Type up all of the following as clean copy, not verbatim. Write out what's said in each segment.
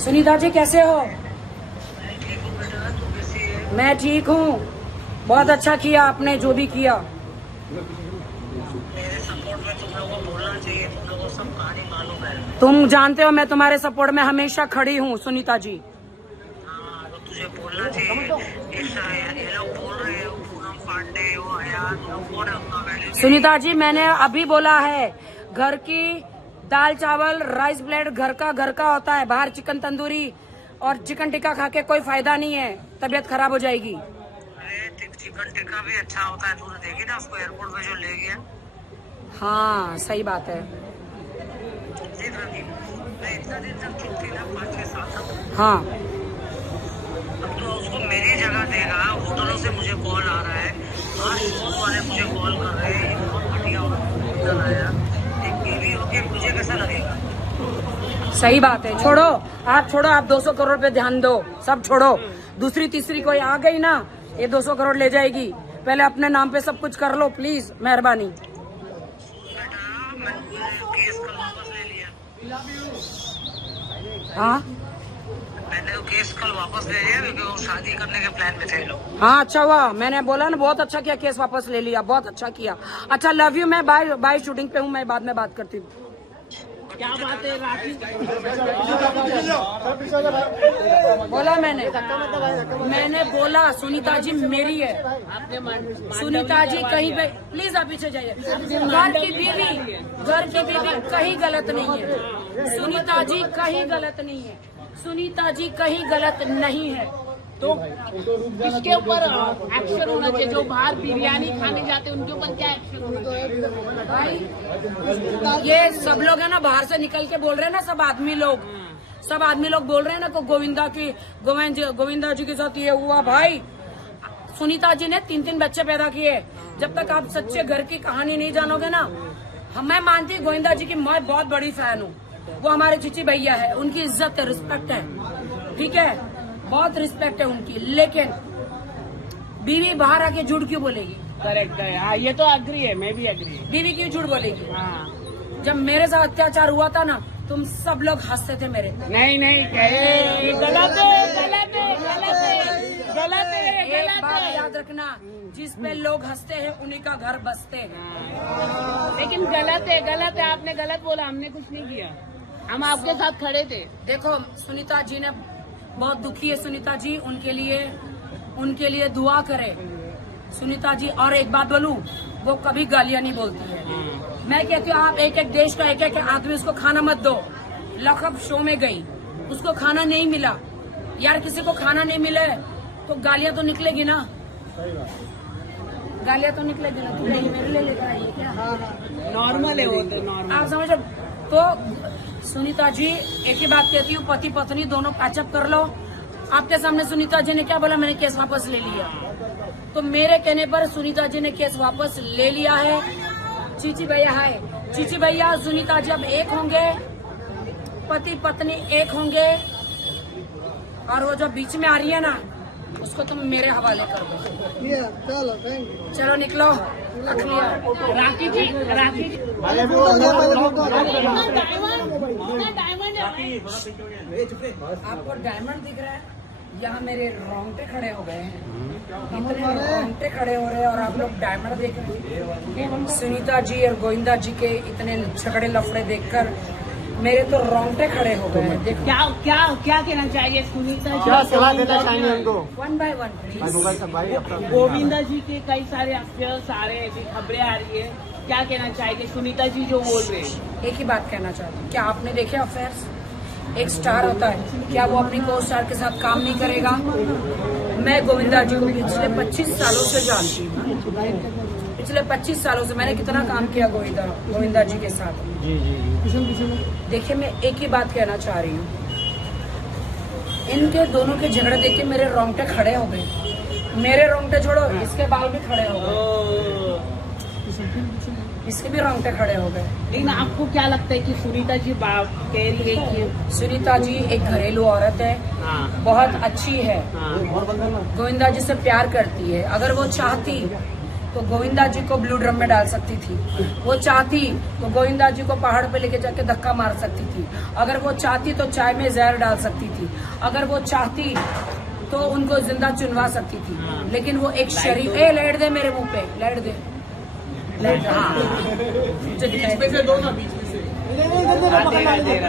सुनीता जी कैसे हो? मैं ठीक हूँ। बहुत अच्छा किया आपने जो भी किया। मेरे सपोर्ट में तुम लोगों को बोलना चाहिए, तुम लोगों को सब कहानी मालूम है। तुम जानते हो मैं तुम्हारे सपोर्ट में हमेशा खड़ी हूँ सुनीता जी। हाँ तो तुझे बोलना चाहिए। ये लोग बोल रहे हैं पूनम पांडे वो यार कौन है उतना वैल्यू। सुनीता जी मैंने अभी बोला है, घर की दाल चावल राइस प्लेट घर का होता है। बाहर चिकन तंदूरी और चिकन टिक्का खा के कोई फायदा नहीं है, तबीयत खराब हो जाएगी। अरे चिकन टिक्का भी अच्छा होता है, तूने देखी ना उसको एयरपोर्ट पे जो ले गया। हाँ सही बात है। मैं इतना दिन तक चुप थी ना, 5-6 साल तक। हाँ अब तो उसको मेरी जगह देगा। होटलों से मुझे कॉल आ रहा है, हर शोज वाले मुझे कॉल कर रहे हैं। ये बहुत घटिया होटल आया। एक बीवी होके मुझे कैसा लगेगा? सही बात है। छोड़ो आप 200 करोड़ पे ध्यान दो, सब छोड़ो। दूसरी तीसरी कोई आ गई ना, ये 200 करोड़ ले जाएगी। पहले अपने नाम पे सब कुछ कर लो प्लीज, मेहरबानी। बेटा मैंने केस कल वापस ले लिया। हाँ मैंने वो केस कल वापस ले लिया क्योंकि वो शादी करने के प्लान में थे लोग। हाँ अच्छा हुआ, मैंने बोला ना बहुत अच्छा किया, केस वापस ले लिया, बहुत अच्छा किया। अच्छा लव यू, मैं बाय शूटिंग पे हूँ, मैं बाद में बात करती हूँ। क्या बात है राखी? बोला मैंने बोला सुनीता जी मेरी है। सुनीता जी कहीं पे प्लीज आप पीछे जाइए। घर की बीवी कहीं गलत नहीं है। सुनीता जी कहीं गलत नहीं है। सुनीता जी कहीं गलत नहीं है। तो इसके ऊपर एक्शन होना चाहिए। जो बाहर बिरयानी खाने जाते हैं उनके ऊपर क्या एक्शन होना चाहिए? भाई ये सब लोग है ना बाहर से निकल के बोल रहे हैं ना, सब आदमी लोग बोल रहे हैं ना को गोविंदा जी के साथ ये हुआ। भाई सुनीता जी ने 3 बच्चे पैदा किए। जब तक आप सच्चे घर की कहानी नहीं जानोगे ना, मैं मानती हूँ गोविंदा जी की मैं बहुत बड़ी फैन हूँ। वो हमारे चीची भैया है, उनकी इज्जत है, रिस्पेक्ट है, ठीक है, बहुत रिस्पेक्ट है उनकी। लेकिन बीवी बाहर आके झूठ क्यों बोलेगी? करेक्ट है। हाँ ये तो अग्री है, मैं भी अग्री है। बीवी क्यों झूठ बोलेगी? हाँ जब मेरे साथ अत्याचार हुआ था ना, तुम सब लोग हंसते थे मेरे। नहीं गलत है। एक बात याद रखना, जिस पे लोग हंसते हैं उन्हीं का घर बसते हैं। लेकिन गलत है। आपने गलत बोला, हमने कुछ नहीं किया, हम आपके साथ खड़े थे। देखो सुनीता जी ने बहुत दुखी है। सुनीता जी उनके लिए दुआ करे सुनीता जी। और एक बात बोलूं, वो कभी गालियां नहीं बोलती है। मैं कहती हूँ आप एक देश का एक आदमी उसको खाना मत दो। लखब शो में गई, उसको खाना नहीं मिला। यार किसी को खाना नहीं मिले तो गालियां तो निकलेगी ना, गालियां तो निकलेगी ना। मेरे लिए लेकर आई है क्या? नॉर्मल है वो तो, नॉर्मल। आप समझ। तो सुनीता जी एक ही बात कहती हूँ, पति पत्नी दोनों पैचअप कर लो। आपके सामने सुनीता जी ने क्या बोला? मैंने केस वापस ले लिया। तो मेरे कहने पर सुनीता जी ने केस वापस ले लिया है। चीची भैया है, चीची भैया सुनीता जी अब एक होंगे, पति पत्नी एक होंगे। और वो जो बीच में आ रही है ना, उसको तुम मेरे हवाले कर दो। चलो निकलो, रख लिया। राखी जी आपको डायमंड दिख रहा है? यहाँ मेरे रोंगटे खड़े हो गए हैं, इतने रोंगटे खड़े हो रहे हैं और आप लोग डायमंड देख रहे हैं। सुनीता जी और गोविंदा जी के इतने झगड़े लफड़े देखकर मेरे तो रोंगटे खड़े हो गए हैं। देखो क्या कहना चाहिए सुनीता जी? क्या सलाह देना चाहेंगे उनको? 1 by 1 प्लीज। गोविंदा जी के कई सारे अफेयर, सारे ऐसी खबरें आ रही है, क्या कहना चाहिए सुनीता जी जो बोल रहे हैं? एक ही बात कहना चाहती हूँ, क्या आपने देखे अफेयर्स? एक स्टार होता है, क्या वो अपनी को स्टार के साथ काम नहीं करेगा? मैं गोविंदा जी को पिछले 25 सालों से जानती हूँ। पिछले 25 सालों से मैंने कितना काम किया गोविंदा जी के साथ। देखिए मैं एक ही बात कहना चाह रही हूँ, इनके दोनों के झगड़े देख के मेरे रोंगटे खड़े हो गए। मेरे रोंगटे छोड़ो, इसके बाल भी खड़े हो गए, इसके भी रोंगटे खड़े हो गए। लेकिन आपको क्या लगता है कि सुनीता जी बाप कह रही है कि सुनीता जी एक घरेलू औरत है, बहुत अच्छी है, गोविंदा जी से प्यार करती है। अगर वो चाहती तो गोविंदा जी को ब्लू ड्रम में डाल सकती थी। वो चाहती तो गोविंदा जी को पहाड़ पे लेके जाके धक्का मार सकती थी। अगर वो चाहती तो चाय में जहर डाल सकती थी। अगर वो चाहती तो उनको जिंदा चुनवा सकती थी। लेकिन वो एक शरीफ लाइट दे मेरे मुंह पे, लाइट दे, लाइट, हाँ मुझे दिखाई दे।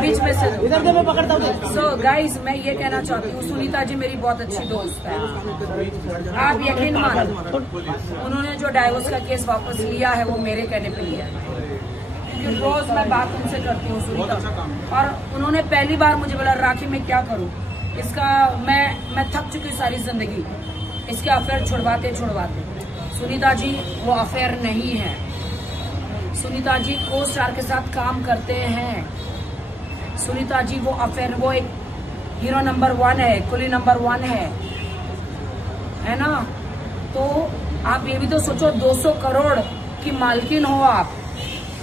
बीच में से इधर से मैं पकड़ता हूँ। सो गाइज मैं ये कहना चाहती हूँ, सुनीता जी मेरी बहुत अच्छी दोस्त है। आप यकीन मानो, उन्होंने जो डाइवोर्स का केस वापस लिया है वो मेरे कहने पे लिया है, क्योंकि रोज मैं बात उनसे करती हूँ सुनीता। और उन्होंने पहली बार मुझे बोला राखी मैं क्या करूँ, इसका मैं थक चुकी सारी जिंदगी, इसके अफेयर छुड़वाते छुड़वाते। सुनीता जी वो अफेयर नहीं है। सुनीता जी को स्टार के साथ काम करते हैं। सुनीता जी वो अफेयर, वो एक हीरो नंबर 1 है, कुली नंबर 1 है ना। तो आप ये भी तो सोचो, 200 करोड़ की मालकिन हो आप,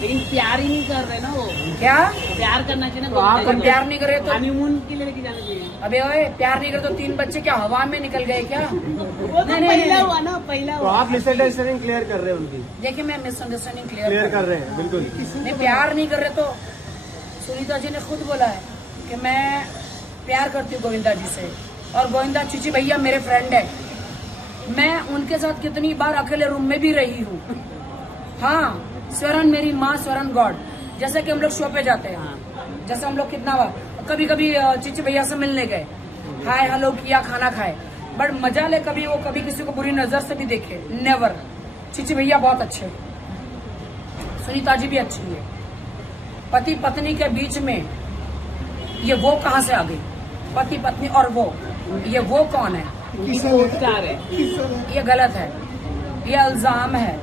लेकिन प्यार ही नहीं कर रहे ना वो। क्या प्यार करना चाहिए ना। तो आप प्यार नहीं करे तो हनीमून के लिए लेके जाना चाहिए। अबे ओए, प्यार नहीं करे तो 3 बच्चे क्या हवा में निकल गए क्या? वो तो पहला हुआ ना, पहला तो हुआ। आप मिसअंडरस्टैंडिंग क्लियर कर रहे हैं उनकी, देखिए मैं मिसअंडरस्टैंडिंग क्लियर कर रहे हैं बिल्कुल। नहीं, प्यार नहीं कर रहे तो सुनीता जी ने खुद बोला है कि मैं प्यार करती हूँ गोविंदा जी से, और गोविंदा चीची भैया मेरे फ्रेंड है। मैं उनके साथ कितनी बार अकेले रूम में भी रही हूँ। हाँ, स्वरण मेरी माँ, स्वरण गॉड। जैसे कि हम लोग शो पे जाते हैं, जैसे हम लोग कितना बार कभी कभी चीची भैया से मिलने गए, हाय हेलो किया, खाना खाए, बट मजा ले। कभी वो कभी किसी को बुरी नजर से भी देखे, नेवर। चीची भैया बहुत अच्छे, सुनीता जी भी अच्छी है। पति पत्नी के बीच में ये वो कहाँ से आ गई? पति पत्नी और वो कौन है? स्टार है। ये गलत है, ये इल्जाम है।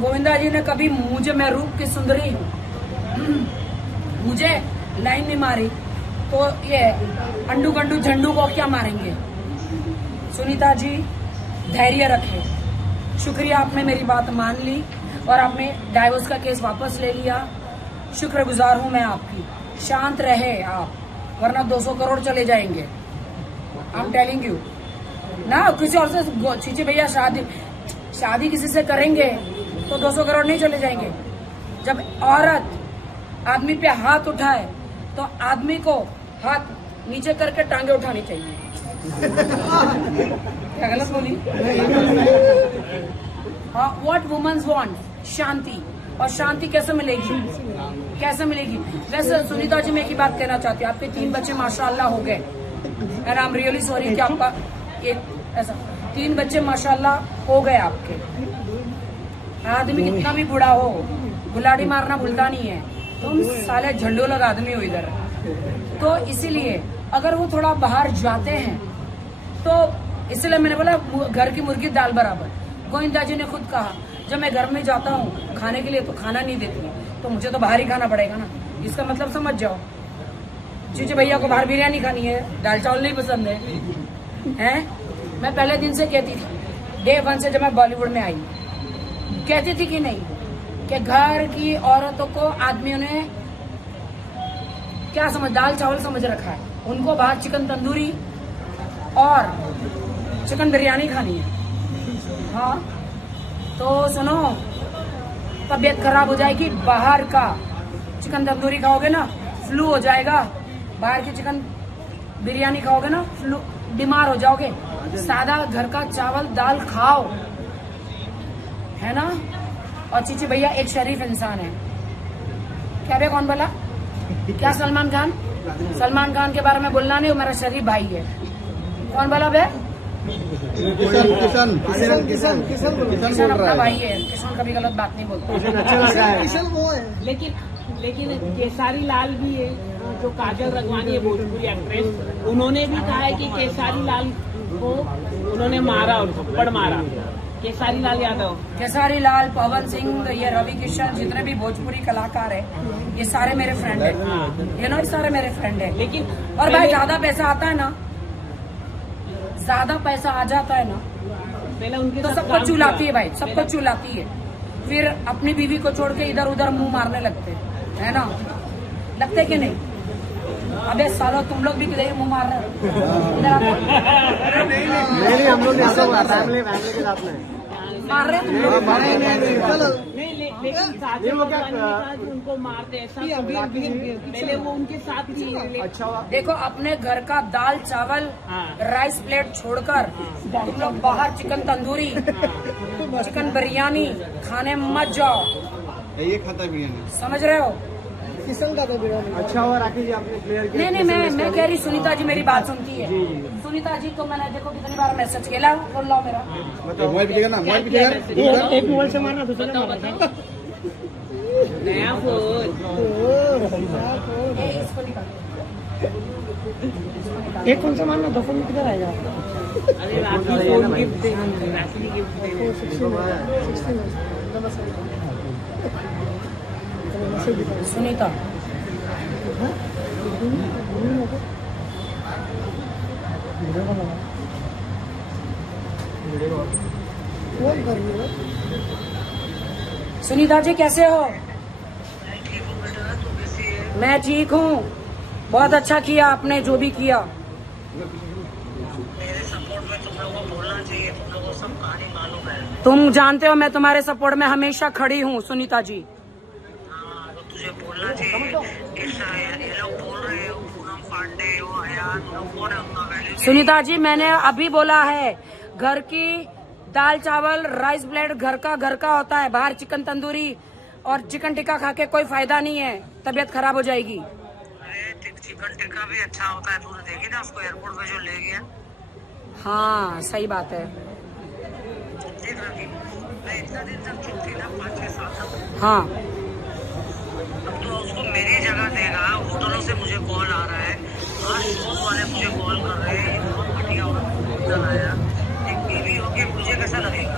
गोविंदा जी ने कभी मुझे, मैं रूप की सुंदरी हूँ, मुझे लाइन नहीं मारी तो ये अंडू गंडू झंडू को क्या मारेंगे? सुनीता जी धैर्य रखे। शुक्रिया, आपने मेरी बात मान ली और आपने डाइवोर्स का केस वापस ले लिया। शुक्रगुजार हूं मैं आपकी। शांत रहे आप, वरना 200 करोड़ चले जाएंगे। आई एम टेलिंग यू ना। किसी और से चीची भैया शादी किसी से करेंगे तो 200 करोड़ नहीं चले जाएंगे। जब औरत आदमी पे हाथ उठाए तो आदमी को हाथ नीचे करके टांगे उठानी चाहिए। क्या गलत बोली? हाँ, व्हाट वुमेन्स वांट, शांति। और शांति कैसे मिलेगी? कैसे मिलेगी? वैसे सुनीता जी मैं एक ही बात कहना चाहती हूँ, आपके 3 बच्चे माशाल्लाह हो गए, and I am really sorry कि आपका एक ऐसा 3 बच्चे माशाल्लाह हो गए आपके। आदमी कितना भी बुढ़ा हो, गुलाड़ी मारना भूलता नहीं है। तुम साले झंडोलग आदमी हो इधर। तो इसीलिए अगर वो थोड़ा बाहर जाते हैं तो इसलिए मैंने बोला घर की मुर्गी दाल बराबर। गोविंदा जी ने खुद कहा, जब मैं घर में जाता हूँ खाने के लिए तो खाना नहीं देती, तो मुझे तो बाहर ही खाना पड़ेगा ना। इसका मतलब समझ जाओ। चीची भैया को बाहर बिरयानी खानी है, दाल चावल नहीं पसंद है? मैं पहले दिन से कहती थी, डे 1 से जब मैं बॉलीवुड में आई, कहती थी कि नहीं कि घर की औरतों को आदमियों ने क्या समझ, दाल चावल समझ रखा है। उनको बाहर चिकन तंदूरी और चिकन बिरयानी खानी है। हाँ तो सुनो, तबीयत खराब हो जाएगी। बाहर का चिकन तंदूरी खाओगे ना, फ्लू हो जाएगा। बाहर की चिकन बिरयानी खाओगे ना, फ्लू, बीमार हो जाओगे। सादा घर का चावल दाल खाओ, है ना। और चीची भैया एक शरीफ इंसान है। क्या बे, कौन बोला? क्या सलमान खान? सलमान खान के बारे में बोलना नहीं, वो मेरा शरीफ भाई है। कौन बोला बे? किशन अपना भाई है। किशन कभी गलत बात नहीं बोलता। लेकिन केसारी लाल भी है, जो काजल रगवानी है भोजपुरी एक्ट्रेस, उन्होंने भी कहा है कि केसारी लाल को उन्होंने मारा और थप्पड़ मारा। केसारी लाल यादव, केसारी लाल, पवन सिंह, ये रवि किशन, जितने भी भोजपुरी कलाकार है, ये सारे मेरे फ्रेंड है। ये ना, सारे मेरे फ्रेंड है। लेकिन और भाई ज्यादा पैसा आता है ना, ज्यादा पैसा आ जाता है ना, पहले उनके तो साथ सबको काम चुलाती किया। है भाई, सबको चुलाती है। फिर अपनी बीवी को छोड़ के इधर उधर मुंह मारने लगते हैं, है ना। लगते कि नहीं? अबे सालो तुम लोग भी किधर मुंह मार रहे हो? इधर आओ। नहीं हम लोग फैमिली के साथ में मार रहे हो तुम लोग? नहीं लेकिन काजल वो क्या- रगवानी ने कहा कि उनको मारते ऐसा पहले वो उनके साथ थी। अच्छा हुआ देखो अपने घर का दाल चावल हाँ। राइस प्लेट छोड़कर तुम लोग बाहर चिकन तंदूरी चिकन बिरयानी खाने मत जाओ, ये खाता है बिरयानी। समझ रहे हो? अच्छा हुआ राखी जी आपने क्लियर किया। नहीं मैं कह रही सुनीता जी मेरी बात सुनती है। सुनीता जी को मैंने देखो कितनी बार मैसेज किया, फोन लाओ मेरा। मोबाइल पिटेगा ना, मोबाइल पिटेगा। एक मोबाइल से मारना दूसरे से मारना नया फोन। इसको निकाल। एक फोन से मारना, दो फोन किधर आएगा? अरे राखी फोन गिफ्ट दे, राखी गिफ्ट दे। सुनीता सुनीता जी कैसे हो? ठीक हूँ बेटा, तू कैसी है? मैं ठीक हूँ। बहुत अच्छा किया आपने जो भी किया। मेरे सपोर्ट में तुम लोगों को बोलना चाहिए, तुम लोगों को सब कहानी मालूम है। तुम जानते हो मैं तुम्हारे सपोर्ट में हमेशा खड़ी हूँ सुनीता जी। हाँ, तो तुझे बोलना चाहिए। ये लोग बोल रहे हो पूनम पांडे वो यार कौन है उनका वैल्यू? सुनीता जी मैंने अभी बोला है घर की दाल चावल राइस प्लेट घर का होता है। बाहर चिकन तंदूरी और चिकन टिक्का खा के कोई फायदा नहीं है, तबीयत खराब हो जाएगी। अरे चिकन टिक्का भी अच्छा होता है, तूने देखी ना उसको एयरपोर्ट पे जो ले गया? हाँ सही बात है। देख रखी मैं इतना दिन तक चुप थी ना, 5-6 साल तक। हाँ अब तो उसको मेरी जगह देगा। होटलों से मुझे कॉल आ रहा है, आज शोज वाले मुझे कॉल कर रहे हैं, ये बहुत घटिया होटल आया। एक बीवी होके मुझे कैसा लगेगा?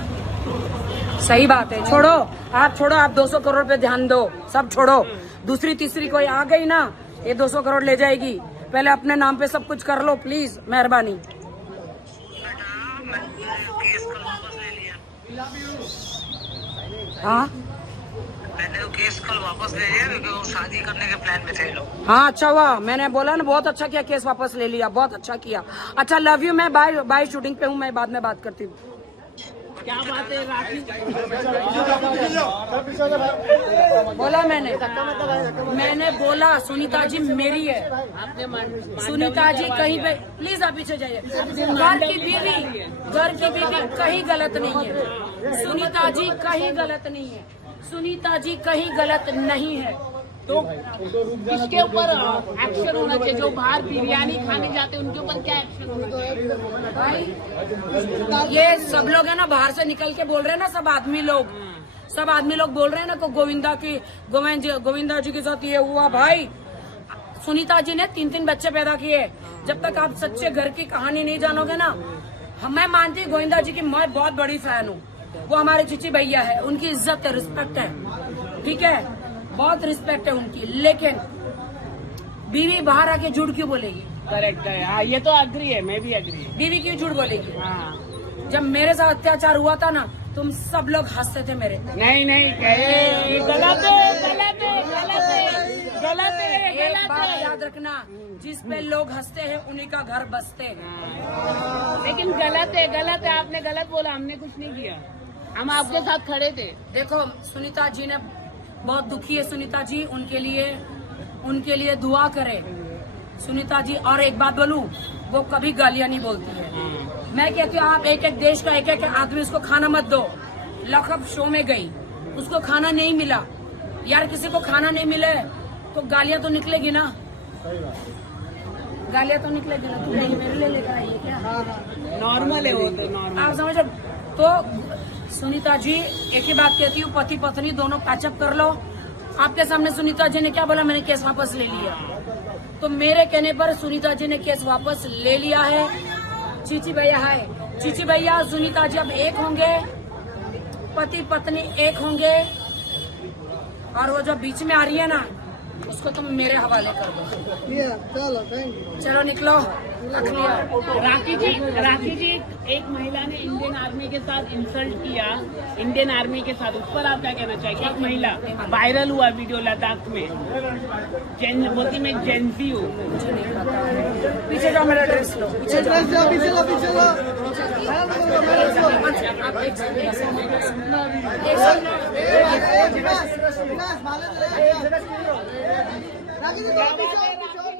सही बात है। छोड़ो आप 200 करोड़ पे ध्यान दो, सब छोड़ो। दूसरी तीसरी कोई आ गई ना ये 200 करोड़ ले जाएगी। पहले अपने नाम पे सब कुछ कर लो प्लीज, मेहरबानी। बेटा मैंने केस कल वापस ले लिया। हाँ मैंने वो केस कल वापस ले लिया क्योंकि वो शादी करने के प्लान में थे ये लोग। हाँ अच्छा हुआ, मैंने बोला ना बहुत अच्छा किया, केस वापस ले लिया, बहुत अच्छा किया। अच्छा लव यू, मैं बाय शूटिंग पे हूँ, मैं बाद में बात करती हूँ। क्या बात है राखी? बोला मैंने बोला सुनीता जी मेरी है। आपने सुनीता जी कहीं पे प्लीज आप पीछे जाइए। घर की बीवी कहीं गलत नहीं है। सुनीता जी कहीं गलत नहीं है। सुनीता जी कहीं गलत नहीं है। तो इसके ऊपर एक्शन होना चाहिए। जो बाहर बिरयानी खाने जाते हैं उनके ऊपर क्या एक्शन होना चाहिए? भाई ये सब लोग है ना बाहर से निकल के बोल रहे हैं ना, सब आदमी लोग बोल रहे हैं ना को गोविंदा जी के साथ ये हुआ। भाई सुनीता जी ने 3 बच्चे पैदा किए। जब तक आप सच्चे घर की कहानी नहीं जानोगे ना, मैं मानती हूँ गोविंदा जी की मैं बहुत बड़ी फैन हूँ। वो हमारे चिची भैया है, उनकी इज्जत है, रिस्पेक्ट है, ठीक है, बहुत रिस्पेक्ट है उनकी। लेकिन बीवी बाहर आके झूठ क्यों बोलेगी? करेक्ट है। हाँ ये तो एग्री है, मैं भी एग्री। बीवी क्यों झूठ बोलेगी? हाँ जब मेरे साथ अत्याचार हुआ था ना, तुम सब लोग हंसते थे मेरे। नहीं गलत है। एक बात याद रखना, जिस पे लोग हंसते हैं उन्हीं का घर बसते हैं। लेकिन गलत है। आपने गलत बोला, हमने कुछ नहीं किया, हम आपके साथ खड़े थे। देखो सुनीता जी ने बहुत दुखी है। सुनीता जी उनके लिए दुआ करे सुनीता जी। और एक बात बोलूं, वो कभी गालियां नहीं बोलती है। मैं कहती हूँ आप एक देश का एक आदमी उसको खाना मत दो। लखब शो में गई, उसको खाना नहीं मिला। यार किसी को खाना नहीं मिले तो गालियां तो निकलेगी ना, गालियां तो निकलेगी ना। तू नहीं मेरे लिए लेकर आई है क्या? नॉर्मल है वो तो, नॉर्मल। आप समझो। तो सुनीता जी एक ही बात कहती हूँ, पति पत्नी दोनों पैचअप कर लो। आपके सामने सुनीता जी ने क्या बोला, मैंने केस वापस ले लिया। तो मेरे कहने पर सुनीता जी ने केस वापस ले लिया है। चीची भैया है, चीची भैया सुनीता जी अब एक होंगे, पति पत्नी एक होंगे। और वो जो बीच में आ रही है ना उसको तुम मेरे हवाले कर दो। चलो थैंक यू। चलो निकलो, रख लिया। राखी जी एक महिला ने इंडियन आर्मी के साथ इंसल्ट किया, इंडियन आर्मी के साथ, उस पर आप क्या कहना चाहेंगे? एक महिला वायरल हुआ वीडियो लद्दाख में, बोलती मैं जेंजी हूँ। मुझे नहीं पता। पीछे जाओ, मेरा ड्रेस लो, पीछे जाओ। पीछे लो। आप एक सेकंड। राखी जी,